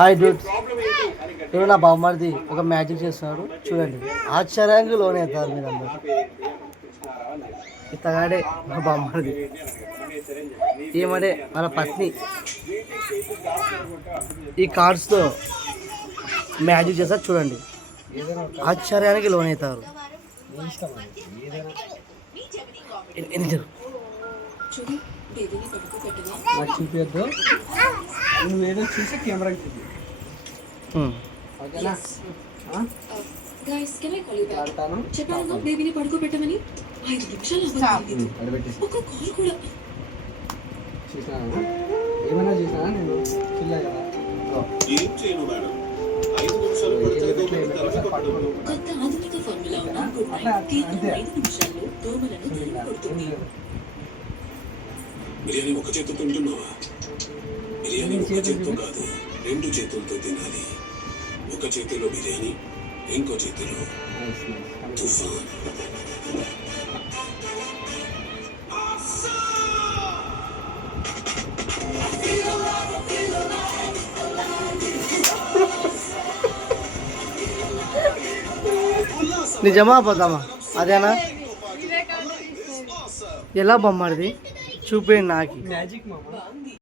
Hi Dude, ఇప్పుడు నా బామ్మర్ది ఒక మ్యాజిక్ చేస్తున్నాడు చూడండి. ఆశ్చర్యానికి లోనవుతారు మీరు అందరూ. ఇతగాడే మా బామ్మర్ది, ఏమడే మన పత్ని ఈ కార్డ్స్తో మ్యాజిక్ చేస్తారు చూడండి. ఆశ్చర్యానికి లోనవుతారు. నాకు చూపించద్దు, నువ్వేదో చూసి కెమెరాకి చూపి. ఓకేనా? చెప్పాను బేబీని పడుకోబెట్టమని 5 నిమిషాలు చూసినా ఏమైనా చూసినా నేను చిల్ల కదా. కొత్త ఆధునిక ఫార్ములా ఉన్న గుడ్ నైట్ కేవలం 5 నిమిషాల్లో దోమలను కొడుతుంది. బిర్యానీ ఒక చేతితో తింటున్నావా? బిర్యానీ ఒక చేతితో కాదు, 2 చేతులతో తినాలి. ఒక చేతిలో బిర్యానీ, ఇంకో చేతిలో తుఫాన్. నిజమా అబద్ధమా? అదేనా? ఎలా బొమ్మడిది చూపేయండి నాకు. మ్యాజిక్ మామ.